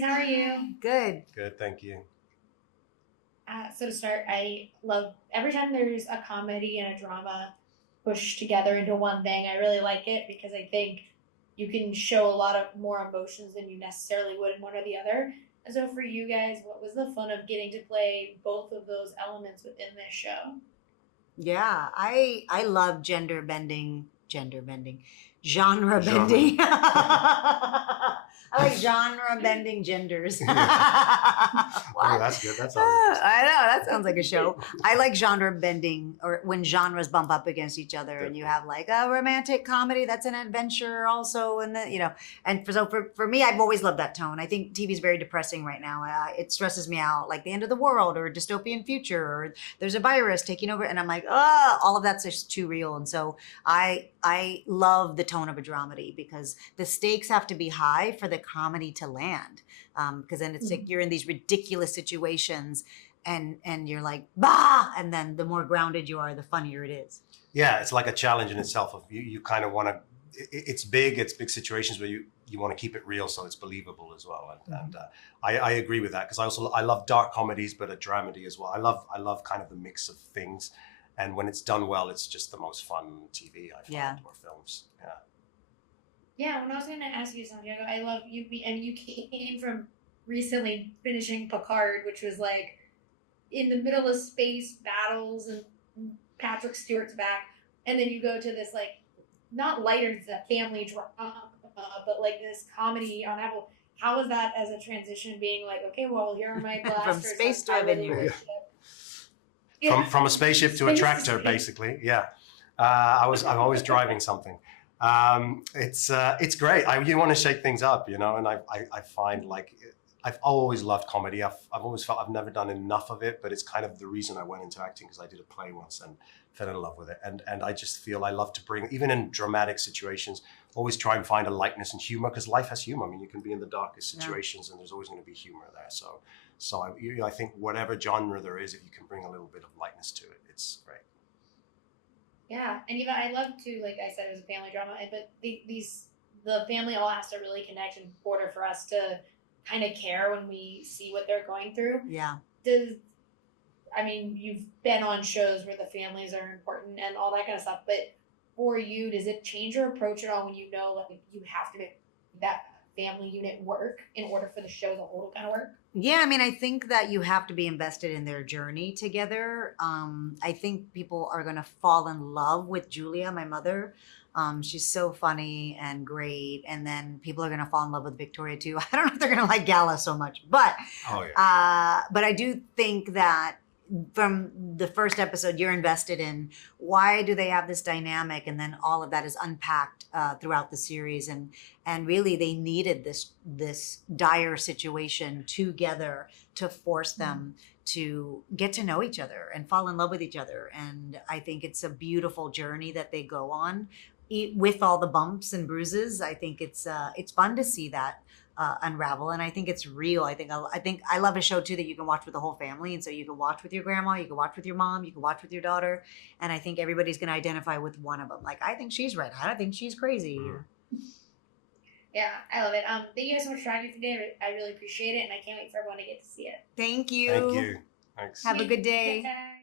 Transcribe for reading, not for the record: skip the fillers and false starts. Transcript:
guys. How are you? Good. Good, thank you. So to start, I love every time there's a comedy and a drama pushed together into one thing. I really like it because I think you can show a lot of more emotions than you necessarily would in one or the other. And so for you guys, what was the fun of getting to play both of those elements within this show? Yeah, I love genre Genre. bending. I like genre bending genders. Oh, What? that's good. That sounds interesting. I know that sounds like a show. I like genre bending, or when genres bump up against each other, and you have like a romantic comedy that's an adventure also, and and for me, I've always loved that tone. I think TV is very depressing right now. It stresses me out, like the end of the world or a dystopian future, or there's a virus taking over, and I'm like, oh, all of that's just too real. And so I love the tone of a dramedy because the stakes have to be high for the comedy to land. Because then it's like you're in these ridiculous situations, and you're like bah, and then the more grounded you are, the funnier it is. Yeah, it's like a challenge in itself. Of you kind of want to. It's big situations where you want to keep it real, so it's believable as well. And I agree with that because I love dark comedies, but a dramedy as well. I love kind of the mix of things, and when it's done well, it's just the most fun TV I find or films. Yeah. Yeah, when I was going to ask you, Santiago, I love you, and you came from recently finishing Picard, which was like in the middle of space battles and Patrick Stewart's back, and then you go to this like not lighter the family drama, but like this comedy on Apple. How was that as a transition? Being like, okay, well, here are my blasters From space to a vineyard. From a spaceship to a tractor, basically. Yeah. I'm always driving something. It's great. You want to shake things up, and I find like I've always loved comedy. I've always felt I've never done enough of it, but it's kind of the reason I went into acting because I did a play once and fell in love with it. And I just feel I love to bring, even in dramatic situations, always try and find a lightness and humor because life has humor. I mean, you can be in the darkest situations and there's always going to be humor there. So I think whatever genre there is, if you can bring a little bit of lightness to it, it's great. Yeah, and Eva, I love to, like I said, it was a family drama, but the family all has to really connect in order for us to kind of care when we see what they're going through. Yeah. You've been on shows where the families are important and all that kind of stuff, but for you, does it change your approach at all when you know like you have to make that family unit work in order for the show as a whole to kind of work? Yeah, I think that you have to be invested in their journey together. I think people are going to fall in love with Julia, my mother. She's so funny and great. And then people are going to fall in love with Victoria too. I don't know if they're going to like Gala so much, but but I do think that from the first episode you're invested in why do they have this dynamic, and then all of that is unpacked throughout the series, and really they needed this dire situation together to force them to get to know each other and fall in love with each other. And I think it's a beautiful journey that they go on with all the bumps and bruises. I think it's fun to see that unravel, and I think it's real. I think I love a show too that you can watch with the whole family, and so you can watch with your grandma, you can watch with your mom, you can watch with your daughter, and I think everybody's going to identify with one of them. Like, I think she's right, I don't think she's crazy. Yeah, I love it. Thank you guys so much for joining me today. I really appreciate it, and I can't wait for everyone to get to see it. Thank you. Thank you. Thanks. Have a good day. Bye.